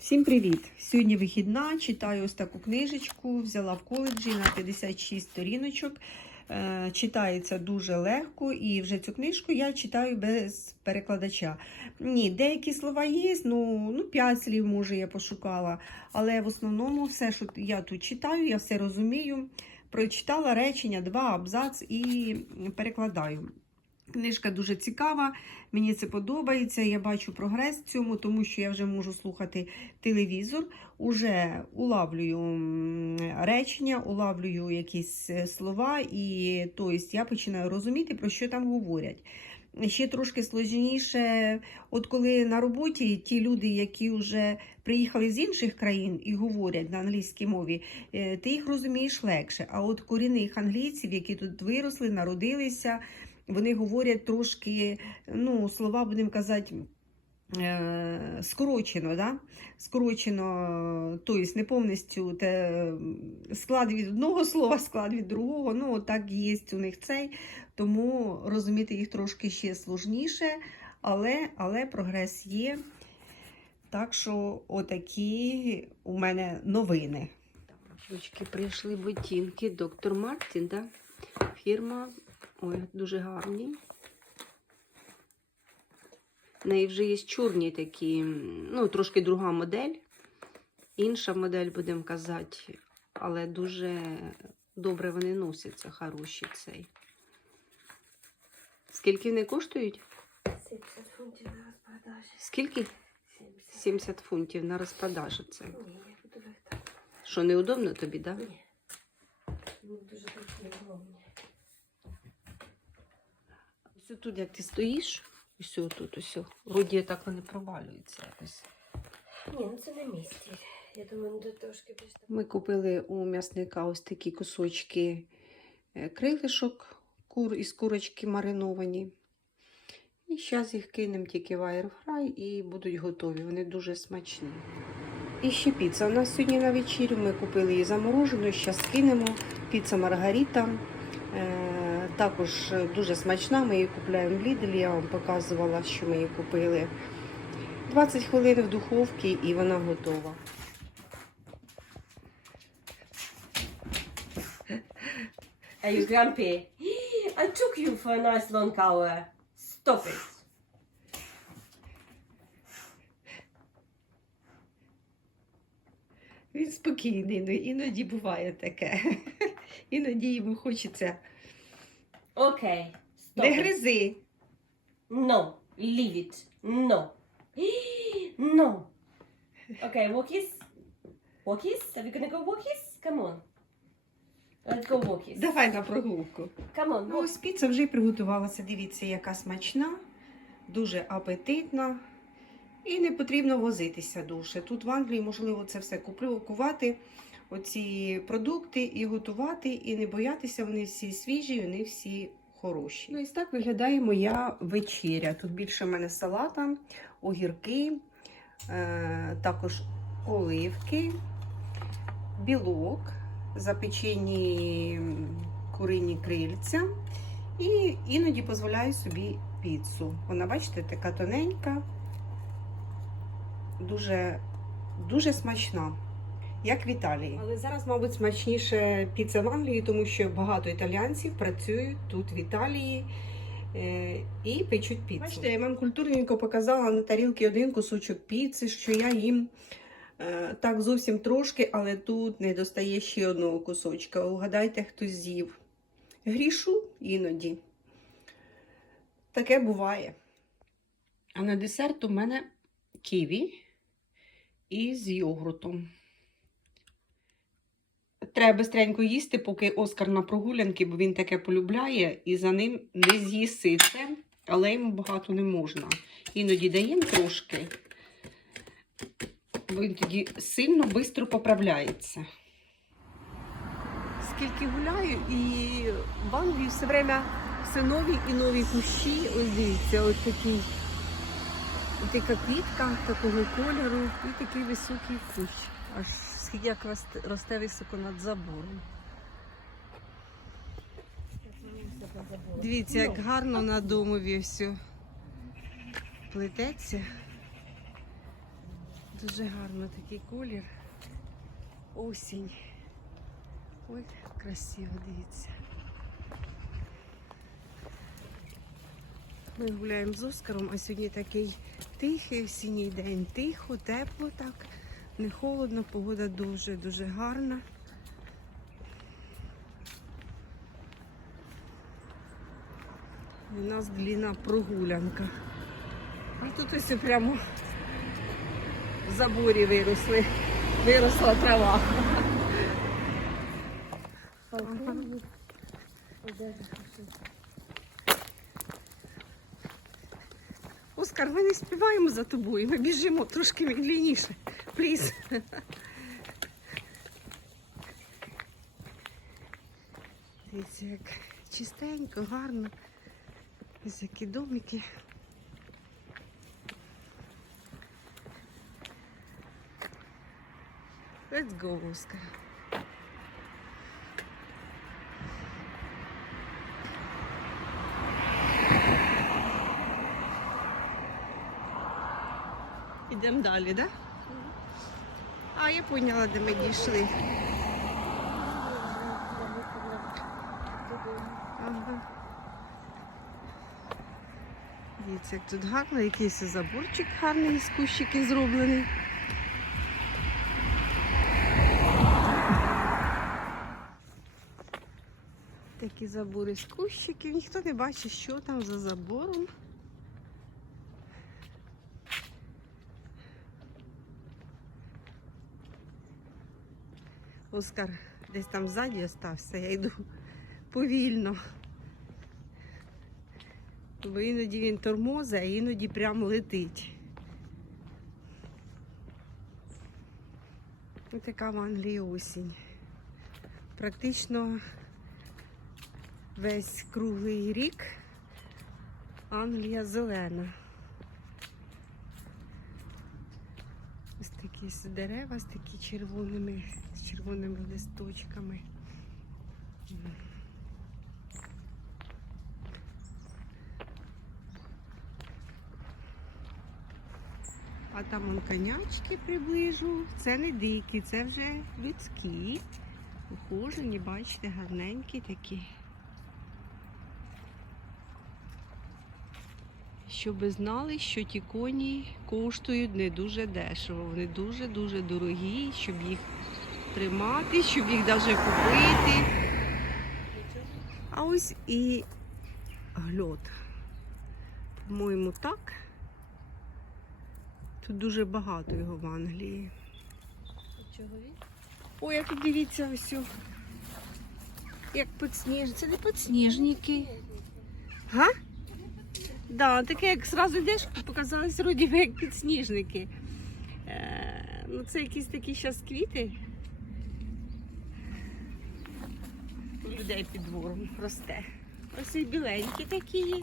Всім привіт! Сьогодні вихідна, читаю ось таку книжечку, взяла в коледжі на 56 сторіночок. Е, Читається дуже легко, і вже цю книжку я читаю без перекладача. Ні, деякі слова є, ну, ну 5 слів, може, я пошукала. Але в основному все, що я тут читаю, я все розумію. Прочитала речення, два абзац і перекладаю. Книжка дуже цікава, мені це подобається. Я бачу прогрес в цьому, тому що я вже можу слухати телевізор, уже улавлюю речення, улавлюю якісь е, слова, і тобто, я починаю розуміти, про що там говорять. Ще трошки сложніше, от коли на роботі ті люди, які вже приїхали з інших країн і говорять на англійській мові, е, ти їх розумієш легше. А от корінних англійців, які тут виросли, народилися, вони говорять трошки, ну, слова, будемо казати, е, скорочено, да? скорочено, тобто не повністю те, склад від одного слова, склад від другого. Ну, так є у них цей, тому розуміти їх трошки ще сложніше, але, але прогрес є. Так що отакі у мене новини. Ручки прийшли ботинки. Доктор Мартін, да? фірма. Ой, дуже гарні. В неї вже є чорні такі, ну, трошки друга модель. Інша модель, будемо казати, але дуже добре вони носяться, хороші цей. Скільки вони коштують? 70 фунтів на розпродажі. Скільки? 70. 70 фунтів на розпродажу це. Ні, я буду вертати. Що, неудобно тобі, так? Да? Ні. Дуже такі головні. Ось тут, як ти стоїш, ось тут, ось. Вроді так вони провалюються якось. Ні, ну це не стиль. Я думаю, ну трошки. Ми купили у м'ясника ось такі кусочки е, крилишок кур із курочки мариновані. І зараз їх кинемо тільки в аерфрай і будуть готові. Вони дуже смачні. І ще піца. У нас сьогодні на вечерю ми купили її заморожену, зараз кинемо. Піца Маргарита. Е, також дуже смачна. Ми її купуємо в Lidl. Я вам показувала, що ми її купили. 20 хвилин в духовці і вона готова. Hey, you grumpy. I took you for a nice long hour. Stop it. Він спокійний, ну, іноді буває таке. Іноді йому хочеться. Okay. Stop Не гризи. No. Leave it. No. no. Okay, walkies. Walkies? Are we gonna go walkies? Come on. Let's go walkies. Давай на прогулку. Come on, Ну, ось піца вже приготувалася. Дивіться, яка смачна, дуже апетитна. І не потрібно возитися дуже. Тут в Англії можливо це все кувати, оці продукти і готувати, і не боятися, вони всі свіжі, вони всі хороші. Ну і так виглядає моя вечеря. Тут більше в мене салата, огірки, е- також оливки, білок, запечені курині крильця. І іноді дозволяю собі піцу. Вона, бачите, така тоненька, дуже, дуже смачна, як в Італії. Але зараз, мабуть, смачніше піца в Англії, тому що багато італіянців працюють тут, в Італії. е, І печуть піцу. Бачите, я вам культурненько показала на тарілці один кусочок піци, що я їм е, так зовсім трошки, але тут не достає ще одного кусочка. Угадайте, хто з'їв. Грішу іноді. Таке буває. А на десерт у мене ківі із йогуртом. Треба бистренько їсти, поки Оскар на прогулянки, бо він таке полюбляє, і за ним не з'їситься, але йому багато не можна. Іноді даємо трошки, бо він тоді сильно швидко поправляється. Скільки гуляю, і в Англії все время все нові і нові кущі. Ось дивіться, ось такий, така квітка такого кольору і такий високий кущ. Аж скільки як росте, високо над забором. Дивіться, як гарно на домові все плететься. Дуже гарно такий колір. Осінь. Ой, красиво, дивіться. Ми гуляємо з Оскаром, а сьогодні такий тихий осінній день. Тихо, тепло так, не холодно, погода дуже-дуже гарна. У нас длина прогулянка. А тут ось прямо в заборі виросли. Виросла трава. Оскар, ми не співаємо за тобою, ми біжимо трошки медленніше. Пліз. Дивіться, як чистенько, гарно. Ось які домики. Let's go, Оскар. Ідемо далі, так? Да? А, я поняла, де ми дійшли. Дивіться, як тут гарно, якийсь заборчик гарний з кущики зроблений. Такі забори з кущиків, ніхто не бачить, що там за забором. Оскар десь там ззаді остався, я йду повільно. Бо іноді він тормозить, а іноді прямо летить. Ось така в Англії осінь. Практично весь круглий рік Англія зелена. Ось такі дерева з такі червоними, червоними листочками. А там он конячки приближу. Це не дикі, це вже людські. Ухожені, бачите, гарненькі такі. Щоб ви знали, що ті коні коштують не дуже дешево. Вони дуже-дуже дорогі, щоб їх тримати, щоб їх навіть купити. А ось і гльот. По-моєму, так. Тут дуже багато його в Англії. Ой, тут дивіться ось. Як підсніж... Це не підсніжники. Га? Да, таке, як зразу йдеш, показалось вроді як підсніжники. Е, ну, це якісь такі зараз квіти. У людей під двором росте. Ось і біленькі такі є.